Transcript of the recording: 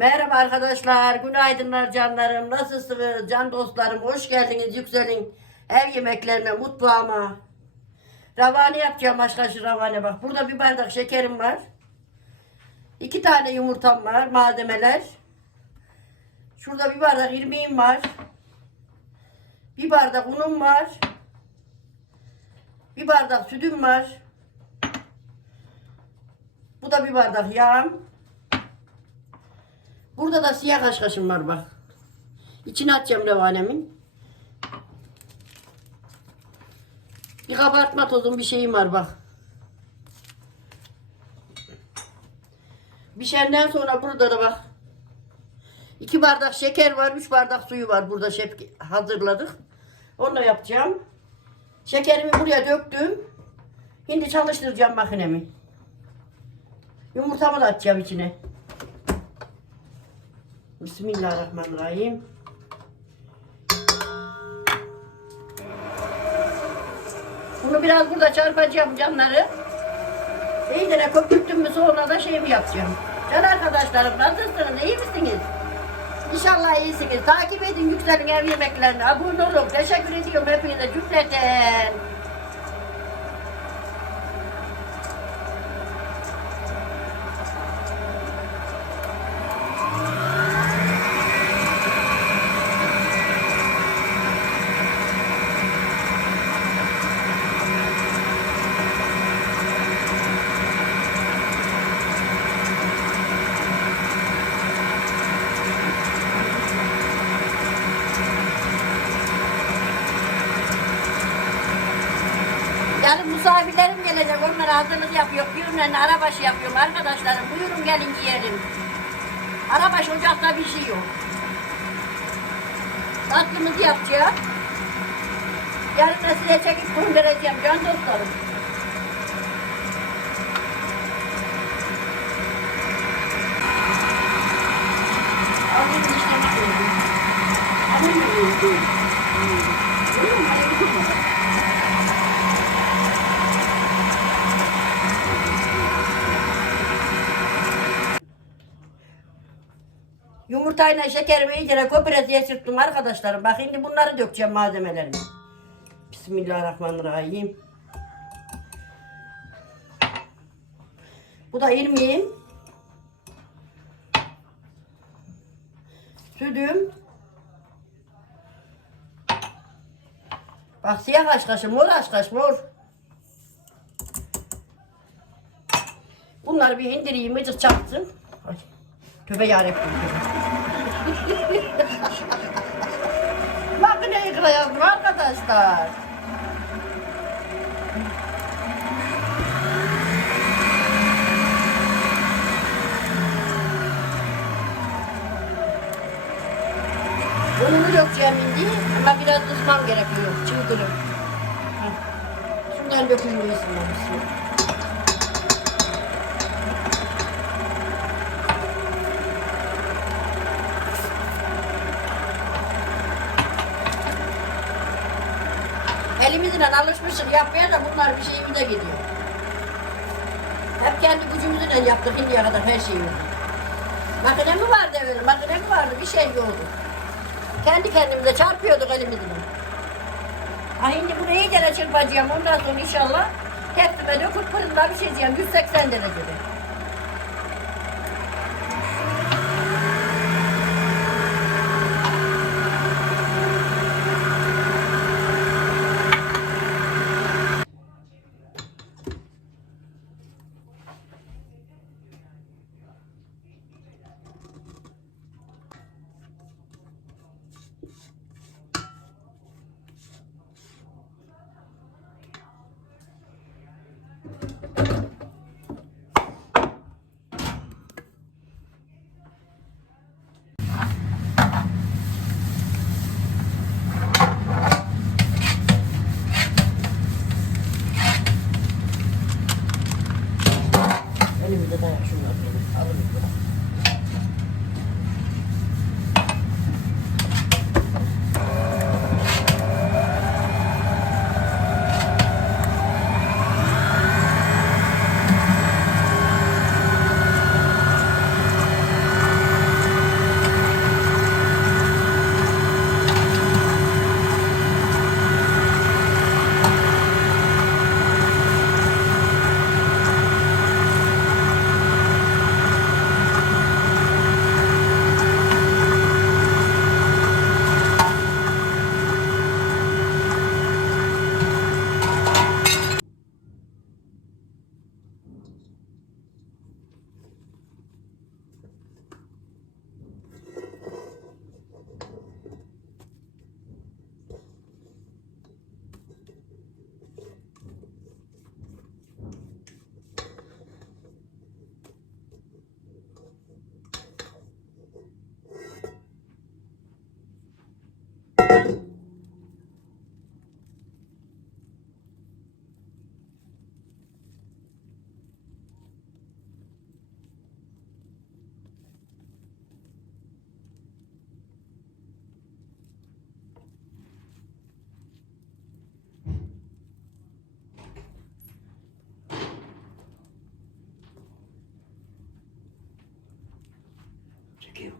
Merhaba arkadaşlar, günaydınlar canlarım. Nasılsınız can dostlarım? Hoş geldiniz yükselin ev yemeklerine, mutfağıma. Ravane yapacağım arkadaşlar ravane bak. Burada bir bardak şekerim var. İki tane yumurtam var, malzemeler. Şurada bir bardak irmiğim var. Bir bardak unum var. Bir bardak sütüm var. Bu da bir bardak yağım. Burada da siyah haşhaşım var bak. İçine atacağım revanemin. Bir kabartma tozum bir şeyim var bak. Pişenden sonra burada da bak. İki bardak şeker var, üç bardak suyu var. Burada şef hazırladık. Onu yapacağım. Şekerimi buraya döktüm. Şimdi çalıştıracağım makinemi. Yumurtamı da atacağım içine. Bismillahirrahmanirrahim. Bunu biraz burada çarpacağım canları. İyice köpürttüm mü sonra da şey mi yapacağım? Can arkadaşlarım nasılsınız? İyi misiniz? İnşallah iyisiniz. Takip edin Yüksel'in ev yemeklerini. Abone olun. Teşekkür ediyorum hepinize cümleten. Yarın misafirlerim gelecek. Onlara hazırlık yapıyor. Birilerine arabaşı yapıyorum. Arkadaşlarım buyurun gelin yiyelim. Arabaşı ocakta bir şey yok. Tatlımızı yapacağım. Yarın da size çekip göndereceğim can dostlarım. Alayım koyayım. Alayım mı? Alayım mı? Alayım mı? Yumurtayla şekerimi iyice kooperatifeye sürttüm arkadaşlarım. Bak şimdi bunları dökeceğim malzemelerini. Bismillahirrahmanirrahim. Bu da irmiğim. Sütüm. Bak siyah haşhaşı, mor haşhaş, mor. Bunları bir indireyim, ıcık çaktım. Tövbe yarabbim. Makineyi kırayalım arkadaşlar. Ununu dökeceğim şimdi ama biraz ısmam gerekiyor. Çılgınım. Şuradan dökülmeyi ısınmamışsın. Elimizle alışmışız yapmaya da bunlar bir şeyimize gidiyor. Hep kendi gücümüzle yaptık şimdiye kadar her şeyi. Makine mi vardı evvel? Makine mi vardı? Bir şey yoktu. Kendi kendimize çarpıyorduk elimizle. Ha şimdi bunu iyice çırpacağım. Ondan sonra inşallah tepsime döküp fırında pişireceğim. 180 derecede. 你们都帮我去拿，他的名字吧。Bunu. çekiyorum.